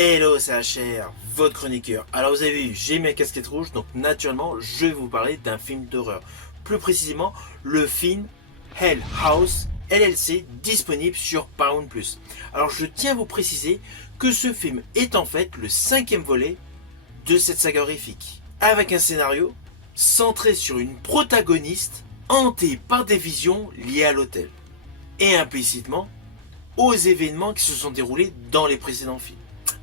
Hello, c'est HR, votre chroniqueur. Alors vous avez vu, j'ai ma casquette rouge, donc naturellement, je vais vous parler d'un film d'horreur. Plus précisément, le film Hell House LLC, disponible sur Paramount+. Alors je tiens à vous préciser que ce film est en fait le 5e volet de cette saga horrifique, avec un scénario centré sur une protagoniste hantée par des visions liées à l'hôtel, et implicitement aux événements qui se sont déroulés dans les précédents films.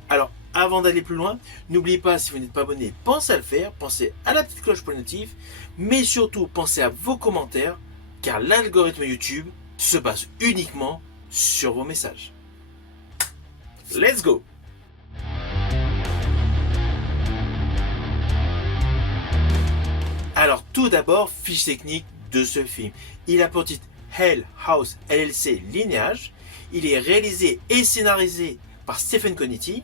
Alors, avant d'aller plus loin, n'oubliez pas, si vous n'êtes pas abonné, pensez à le faire, pensez à la petite cloche pour les notifs, mais surtout pensez à vos commentaires, car l'algorithme YouTube se base uniquement sur vos messages. Let's go! Alors, tout d'abord, fiche technique de ce film. Il a pour titre Hell House LLC Lineage. Il est réalisé et scénarisé par Stephen Conetti,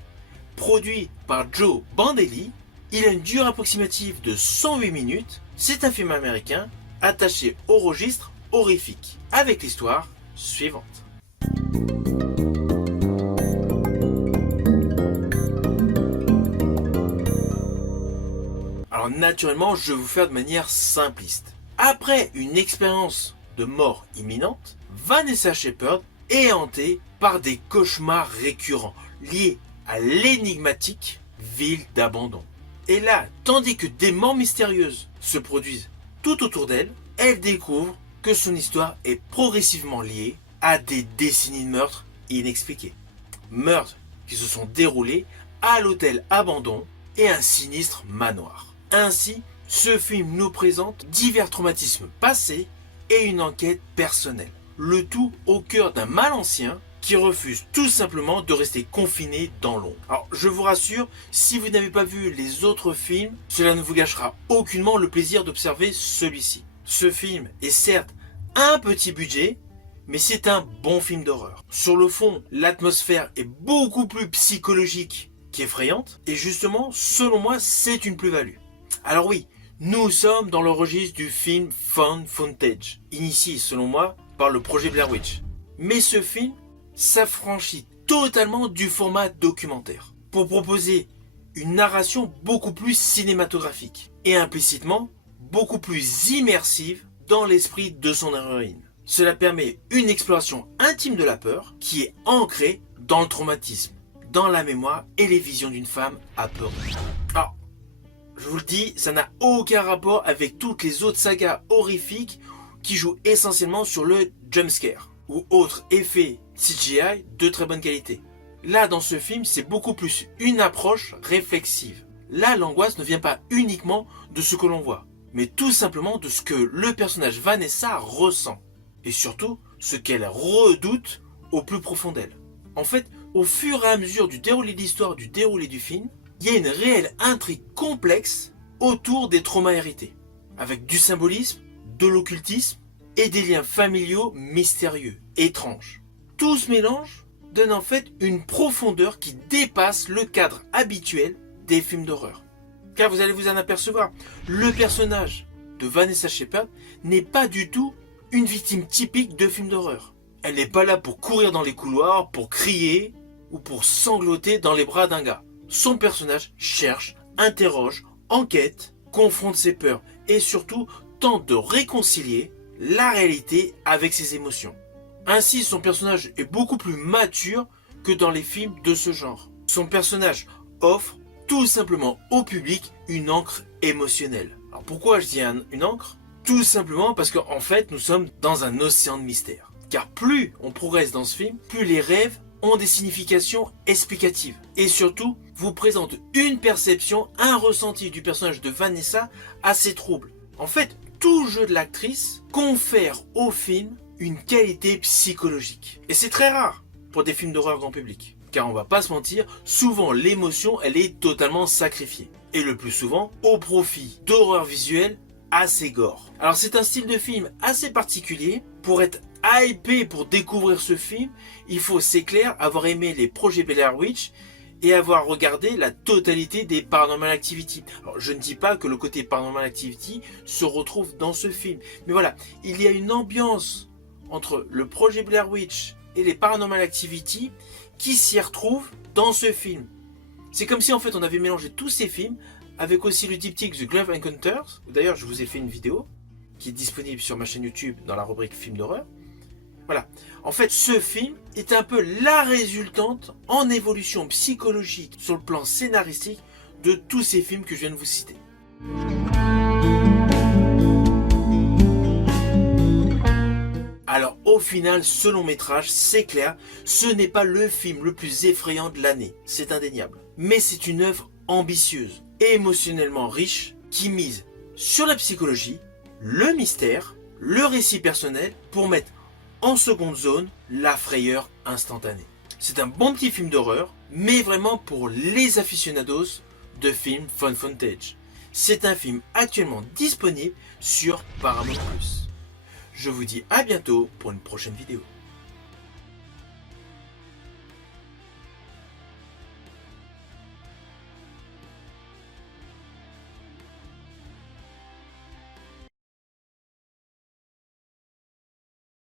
produit par Joe Bandelli. Il a une durée approximative de 108 minutes. C'est un film américain attaché au registre horrifique, avec l'histoire suivante. Alors naturellement, je vais vous faire de manière simpliste. Après une expérience de mort imminente, Vanessa Shepard est hantée par des cauchemars récurrents liés à l'énigmatique ville d'abandon. Et là, tandis que des morts mystérieuses se produisent tout autour d'elle, elle découvre que son histoire est progressivement liée à des décennies de meurtres inexpliqués. Meurtres qui se sont déroulés à l'hôtel abandon et un sinistre manoir. Ainsi, ce film nous présente divers traumatismes passés et une enquête personnelle. Le tout au cœur d'un mal ancien qui refuse tout simplement de rester confiné dans l'ombre. Alors je vous rassure, si vous n'avez pas vu les autres films, cela ne vous gâchera aucunement le plaisir d'observer celui-ci. Ce film est certes un petit budget, mais c'est un bon film d'horreur. Sur le fond, l'atmosphère est beaucoup plus psychologique qu'effrayante, et justement, selon moi, c'est une plus-value. Alors oui, nous sommes dans le registre du film found footage, initié selon moi par le projet Blair Witch. Mais ce film s'affranchit totalement du format documentaire pour proposer une narration beaucoup plus cinématographique et implicitement beaucoup plus immersive dans l'esprit de son héroïne. Cela permet une exploration intime de la peur qui est ancrée dans le traumatisme, dans la mémoire et les visions d'une femme apeurée. Alors, je vous le dis, ça n'a aucun rapport avec toutes les autres sagas horrifiques qui jouent essentiellement sur le jumpscare ou autres effets CGI de très bonne qualité. Là, dans ce film, c'est beaucoup plus une approche réflexive. Là, l'angoisse ne vient pas uniquement de ce que l'on voit, mais tout simplement de ce que le personnage Vanessa ressent. Et surtout, ce qu'elle redoute au plus profond d'elle. En fait, au fur et à mesure du déroulé de l'histoire, du déroulé du film, il y a une réelle intrigue complexe autour des traumas hérités, avec du symbolisme, de l'occultisme et des liens familiaux mystérieux, étranges. Tout ce mélange donne en fait une profondeur qui dépasse le cadre habituel des films d'horreur. Car vous allez vous en apercevoir, le personnage de Vanessa Shepard n'est pas du tout une victime typique de films d'horreur. Elle n'est pas là pour courir dans les couloirs, pour crier ou pour sangloter dans les bras d'un gars. Son personnage cherche, interroge, enquête, confronte ses peurs et surtout tente de réconcilier la réalité avec ses émotions. Ainsi, son personnage est beaucoup plus mature que dans les films de ce genre. Son personnage offre tout simplement au public une encre émotionnelle. Alors pourquoi je dis une encre ? Tout simplement parce qu'en fait, nous sommes dans un océan de mystère. Car plus on progresse dans ce film, plus les rêves ont des significations explicatives. Et surtout, vous présente une perception, un ressenti du personnage de Vanessa assez trouble. En fait, tout jeu de l'actrice confère au film une qualité psychologique. Et c'est très rare pour des films d'horreur grand public. Car on va pas se mentir, souvent l'émotion, elle est totalement sacrifiée. Et le plus souvent, au profit d'horreur visuelle assez gore. Alors c'est un style de film assez particulier. Pour être hypé pour découvrir ce film, il faut, c'est clair, avoir aimé les projets Blair Witch et avoir regardé la totalité des Paranormal Activity. Alors, je ne dis pas que le côté Paranormal Activity se retrouve dans ce film. Mais voilà, il y a une ambiance entre le projet Blair Witch et les Paranormal Activity qui s'y retrouvent dans ce film. C'est comme si en fait on avait mélangé tous ces films avec aussi le diptyque The Glove Encounters. D'ailleurs, je vous ai fait une vidéo qui est disponible sur ma chaîne YouTube dans la rubrique film d'horreur. Voilà. En fait, ce film est un peu la résultante en évolution psychologique sur le plan scénaristique de tous ces films que je viens de vous citer. Alors au final, ce long métrage, c'est clair, ce n'est pas le film le plus effrayant de l'année, c'est indéniable. Mais c'est une œuvre ambitieuse et émotionnellement riche qui mise sur la psychologie, le mystère, le récit personnel pour mettre en seconde zone la frayeur instantanée. C'est un bon petit film d'horreur, mais vraiment pour les aficionados de films found footage. C'est un film actuellement disponible sur Paramount+. Je vous dis à bientôt pour une prochaine vidéo.